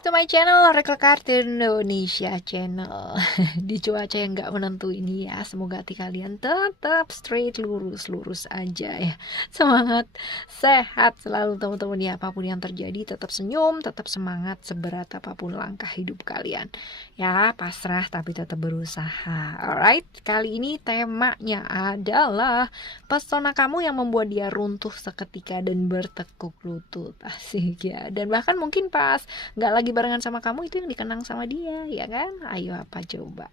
back to my channel, Oracle Kartu Indonesia channel. Di cuaca yang gak menentu ini ya, semoga hati kalian tetap straight, lurus aja ya. Semangat, sehat selalu teman-teman ya. Apapun yang terjadi, tetap senyum, tetap semangat seberat apapun langkah hidup kalian. Ya, pasrah tapi tetap berusaha. Alright, kali ini temanya adalah pesona kamu yang membuat dia runtuh seketika dan bertekuk lutut. Asik ya. Dan bahkan mungkin pas nggak lagi barengan sama kamu, itu yang dikenang sama dia, ya kan? Ayo apa coba.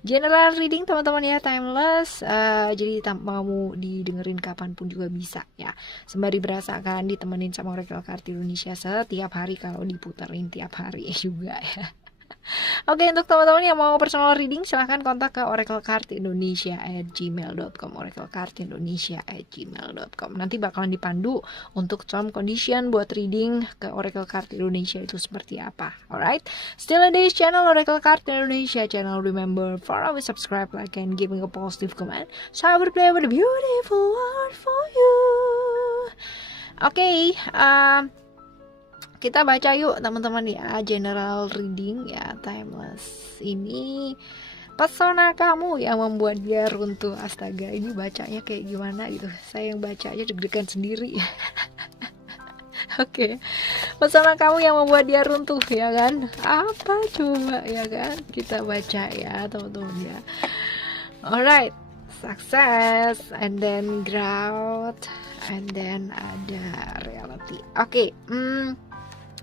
General reading teman-teman ya, timeless. Jadi mau didengerin kapanpun juga bisa ya, sembari berasa akan ditemenin sama Oracle Kartu Indonesia setiap hari kalau diputerin tiap hari juga ya. Oke, untuk teman-teman yang mau personal reading, silahkan kontak ke oraclekartindonesia@gmail.com, oraclekartindonesia@gmail.com. Nanti bakalan dipandu untuk term condition buat reading ke Oracle Kartu Indonesia itu seperti apa. Alright, still on this channel, Oracle Kartu Indonesia channel. Remember, for always subscribe, like, and giving a positive comment. So I will play with a beautiful word for you. Oke, kita baca yuk teman-teman ya, general reading ya, timeless. Ini pesona kamu yang membuat dia runtuh. Astaga, ini bacanya kayak gimana gitu, saya yang baca aja deg-degan sendiri. Oke, pesona kamu yang membuat dia runtuh, ya kan? Apa coba ya kan, kita baca ya teman-teman ya. Alright, success, and then growth, and then ada reality. Oke,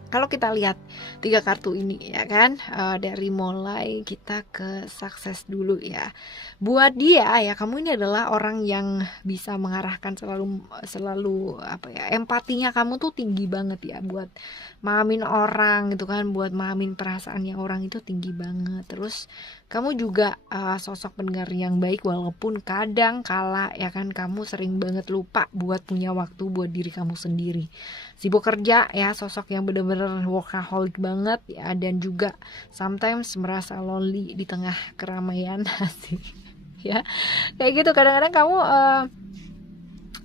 kalau kita lihat 3 kartu ini ya kan, dari mulai kita ke sukses dulu ya. Buat dia ya, kamu ini adalah orang yang bisa mengarahkan selalu apa ya, empatinya kamu tuh tinggi banget ya, buat mahamin orang gitu kan, buat mahamin perasaannya orang itu tinggi banget. Terus kamu juga sosok pendengar yang baik, walaupun kadang kala ya kan kamu sering banget lupa buat punya waktu buat diri kamu sendiri. Sibuk kerja ya, sosok yang bener-bener workaholic banget ya, dan juga sometimes merasa lonely di tengah keramaian. Asik ya, kayak gitu. Kadang-kadang kamu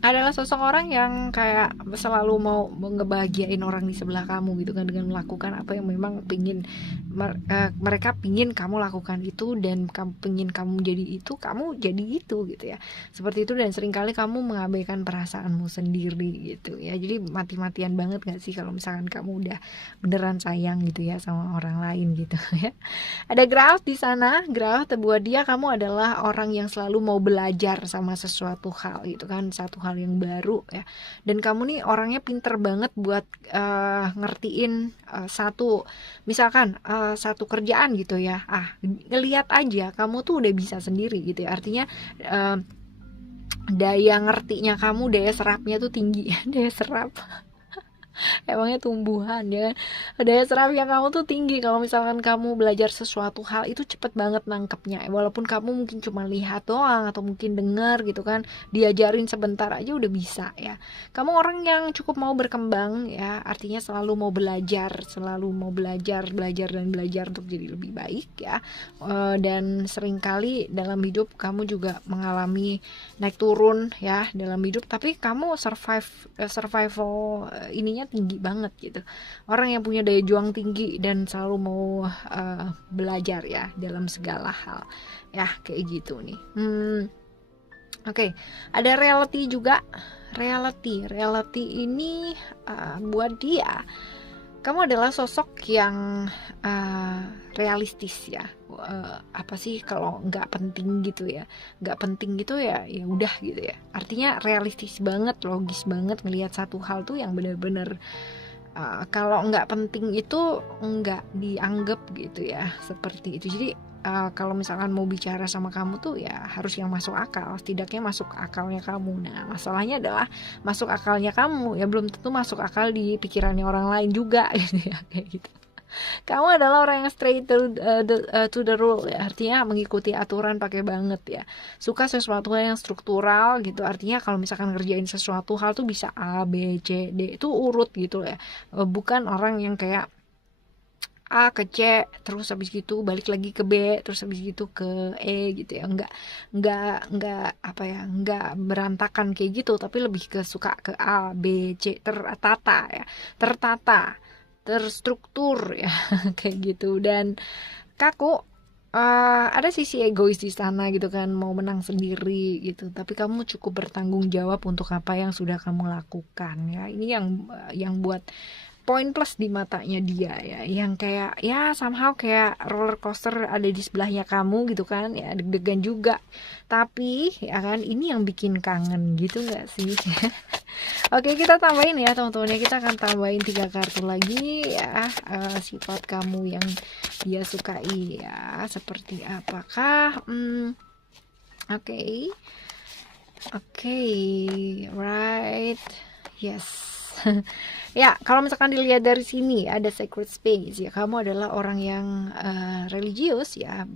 adalah sosok orang yang kayak selalu mau ngebahagiain orang di sebelah kamu gitu kan, dengan melakukan apa yang memang mereka pingin kamu lakukan itu, dan pingin kamu jadi itu, kamu jadi itu gitu ya, seperti itu. Dan seringkali kamu mengabaikan perasaanmu sendiri gitu ya. Jadi mati-matian banget gak sih kalau misalkan kamu udah beneran sayang gitu ya sama orang lain gitu ya. Ada growth di sana. Growth buat dia, kamu adalah orang yang selalu mau belajar sama sesuatu hal gitu kan, satu hal yang baru ya. Dan kamu nih orangnya pinter banget buat ngertiin misalkan satu kerjaan gitu ya. Ngelihat aja kamu tuh udah bisa sendiri gitu ya. Artinya daya ngertinya kamu, daya serapnya tuh tinggi. Daya serap emangnya tumbuhan ya. Daya serap yang kamu tuh tinggi. Kalau misalkan kamu belajar sesuatu hal itu cepet banget nangkepnya, walaupun kamu mungkin cuma lihat doang atau mungkin dengar gitu kan, diajarin sebentar aja udah bisa ya. Kamu orang yang cukup mau berkembang ya, artinya selalu mau belajar dan belajar untuk jadi lebih baik ya. Dan seringkali dalam hidup kamu juga mengalami naik turun ya dalam hidup, tapi kamu survival ininya tinggi banget gitu. Orang yang punya daya juang tinggi dan selalu mau belajar ya dalam segala hal ya, kayak gitu nih. Oke, ada reality juga. Reality ini buat dia, kamu adalah sosok yang realistis ya. Apa sih kalau nggak penting gitu ya, ya udah gitu ya. Artinya realistis banget, logis banget ngelihat satu hal tuh yang benar-benar kalau nggak penting itu nggak dianggap gitu ya, seperti itu. Jadi kalau misalkan mau bicara sama kamu tuh ya harus yang masuk akal, setidaknya masuk akalnya kamu. Nah, masalahnya adalah masuk akalnya kamu ya belum tentu masuk akal di pikirannya orang lain juga gitu ya, kayak gitu. Kamu adalah orang yang straight to the rule ya, artinya mengikuti aturan pakai banget ya. Suka sesuatu yang struktural gitu, artinya kalau misalkan ngerjain sesuatu hal tuh bisa A, B, C, D, itu urut gitu ya. Bukan orang yang kayak A ke C terus habis gitu balik lagi ke B terus habis gitu ke E gitu ya. Enggak apa ya, enggak berantakan kayak gitu, tapi lebih ke suka ke A, B, C, tertata ya. Tertata. terstruktur ya kayak gitu. Dan kaku, ada sisi egois di sana gitu kan, mau menang sendiri gitu, tapi kamu cukup bertanggung jawab untuk apa yang sudah kamu lakukan ya. Ini yang buat poin plus di matanya dia ya, yang kayak ya somehow kayak roller coaster ada di sebelahnya kamu gitu kan ya, deg-degan juga, tapi ya kan ini yang bikin kangen gitu nggak sih? Oke, kita tambahin ya teman-teman ya, kita akan tambahin 3 kartu lagi ya, sifat kamu yang dia sukai ya, seperti apakah? Oke, right, yes. Ya, kalau misalkan dilihat dari sini ada sacred space ya, kamu adalah orang yang religius ya,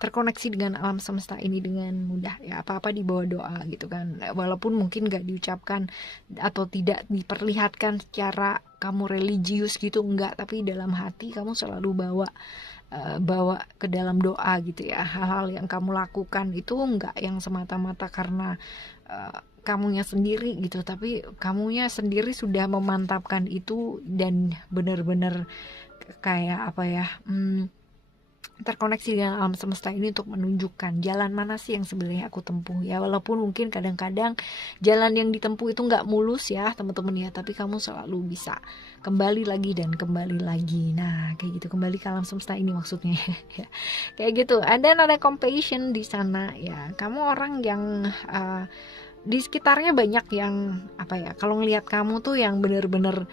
terkoneksi dengan alam semesta ini dengan mudah ya, apa-apa di bawah doa gitu kan, walaupun mungkin gak diucapkan atau tidak diperlihatkan secara kamu religius gitu, enggak, tapi dalam hati kamu selalu bawa ke dalam doa gitu ya. Hal-hal yang kamu lakukan itu enggak yang semata-mata karena kamunya sendiri gitu, tapi kamunya sendiri sudah memantapkan itu dan benar-benar kayak terkoneksi dengan alam semesta ini untuk menunjukkan jalan mana sih yang sebenarnya aku tempuh ya, walaupun mungkin kadang-kadang jalan yang ditempuh itu nggak mulus ya teman-teman ya, tapi kamu selalu bisa kembali lagi dan kembali lagi. Nah kayak gitu, kembali ke alam semesta ini maksudnya ya, kayak gitu. Dan ada compassion di sana ya, kamu orang yang di sekitarnya banyak yang kalau ngelihat kamu tuh yang bener-bener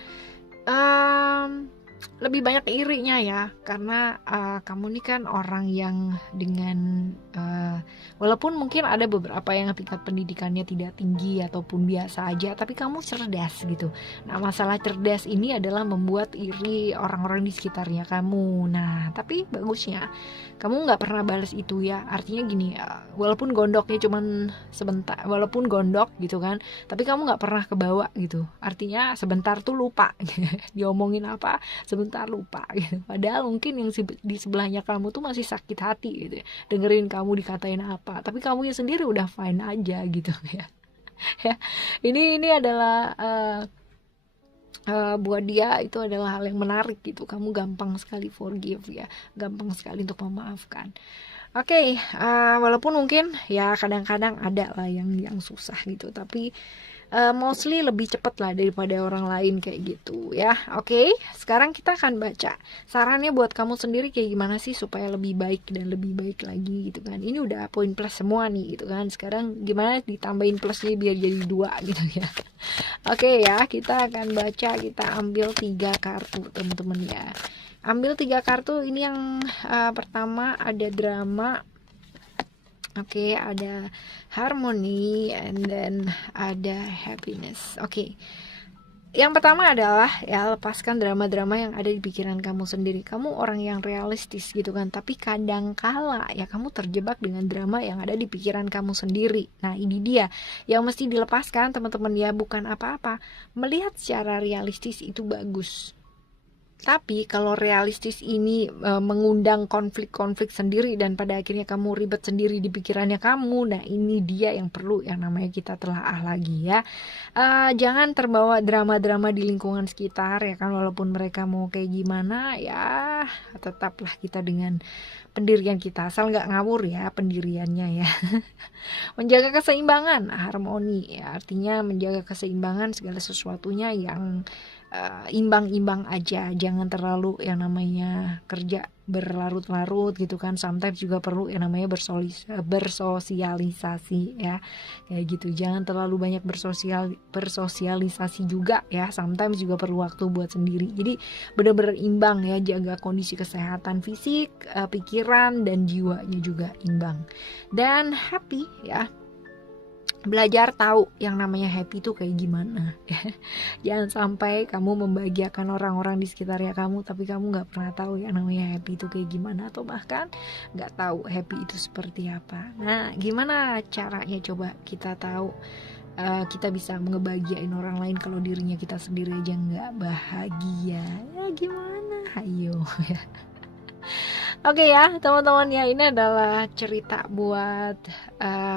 lebih banyak irinya ya, karena kamu ini kan orang yang dengan walaupun mungkin ada beberapa yang tingkat pendidikannya tidak tinggi ataupun biasa aja, tapi kamu cerdas gitu. Nah masalah cerdas ini adalah membuat iri orang-orang di sekitarnya kamu. Nah tapi bagusnya kamu nggak pernah balas itu ya, artinya gini, walaupun gondoknya cuman sebentar, walaupun gondok gitu kan, tapi kamu nggak pernah kebawa gitu, artinya sebentar tuh lupa diomongin apa, sebentar lupa gitu. Padahal mungkin yang di sebelahnya kamu tuh masih sakit hati gitu ya, dengerin kamu dikatain apa, tapi kamunya sendiri udah fine aja gitu ya. Ya, ini adalah buat dia itu adalah hal yang menarik gitu. Kamu gampang sekali forgive ya, gampang sekali untuk memaafkan. Oke, walaupun mungkin ya kadang-kadang ada lah yang susah gitu, tapi mostly lebih cepat lah daripada orang lain kayak gitu ya. Oke, sekarang kita akan baca sarannya buat kamu sendiri kayak gimana sih supaya lebih baik dan lebih baik lagi gitu kan. Ini udah poin plus semua nih gitu kan, sekarang gimana ditambahin plusnya biar jadi 2 gitu ya. Oke ya, kita akan baca, kita ambil 3 kartu teman-teman ya. Ambil 3 kartu. Ini yang pertama ada drama. Oke, ada harmony, and then ada happiness. Oke. Yang pertama adalah ya, lepaskan drama-drama yang ada di pikiran kamu sendiri. Kamu orang yang realistis gitu kan, tapi kadang kala ya kamu terjebak dengan drama yang ada di pikiran kamu sendiri. Nah ini dia yang mesti dilepaskan teman-teman ya, bukan apa-apa. Melihat secara realistis itu bagus, tapi kalau realistis ini mengundang konflik-konflik sendiri dan pada akhirnya kamu ribet sendiri di pikirannya kamu, nah ini dia yang perlu yang namanya kita telaah lagi ya. Jangan terbawa drama-drama di lingkungan sekitar ya kan, walaupun mereka mau kayak gimana ya, tetaplah kita dengan pendirian kita, asal nggak ngawur ya pendiriannya ya. Menjaga keseimbangan, harmoni ya, artinya menjaga keseimbangan segala sesuatunya yang imbang-imbang aja, jangan terlalu yang namanya kerja berlarut-larut gitu kan. Sometimes juga perlu yang namanya bersosialisasi ya, kayak gitu. Jangan terlalu banyak bersosialisasi juga ya, sometimes juga perlu waktu buat sendiri. Jadi benar-benar imbang ya, jaga kondisi kesehatan fisik, pikiran dan jiwanya juga imbang dan happy ya. Belajar tahu yang namanya happy itu kayak gimana. Jangan sampai kamu membahagiakan orang-orang di sekitarnya kamu, tapi kamu gak pernah tahu yang namanya happy itu kayak gimana, atau bahkan gak tahu happy itu seperti apa. Nah gimana caranya coba kita tahu kita bisa ngebahagiain orang lain kalau dirinya kita sendiri aja gak bahagia ya, gimana? Ayo ya. Oke ya teman-teman ya, ini adalah cerita buat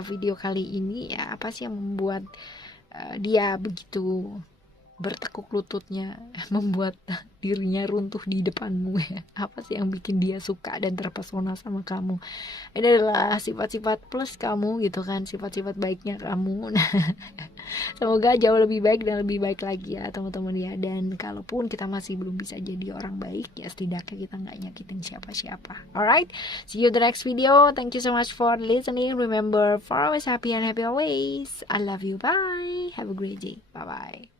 video kali ini ya. Apa sih yang membuat dia begitu bertekuk lututnya, membuat dirinya runtuh di depanmu ya. Apa sih yang bikin dia suka dan terpesona sama kamu? Ini adalah sifat-sifat plus kamu gitu kan, sifat-sifat baiknya kamu. Nah, semoga jauh lebih baik dan lebih baik lagi ya teman-teman ya. Dan kalaupun kita masih belum bisa jadi orang baik, ya setidaknya kita nggak nyakitin siapa-siapa. Alright, see you in the next video. Thank you so much for listening. Remember, for always happy and happy always. I love you. Bye. Have a great day. Bye bye.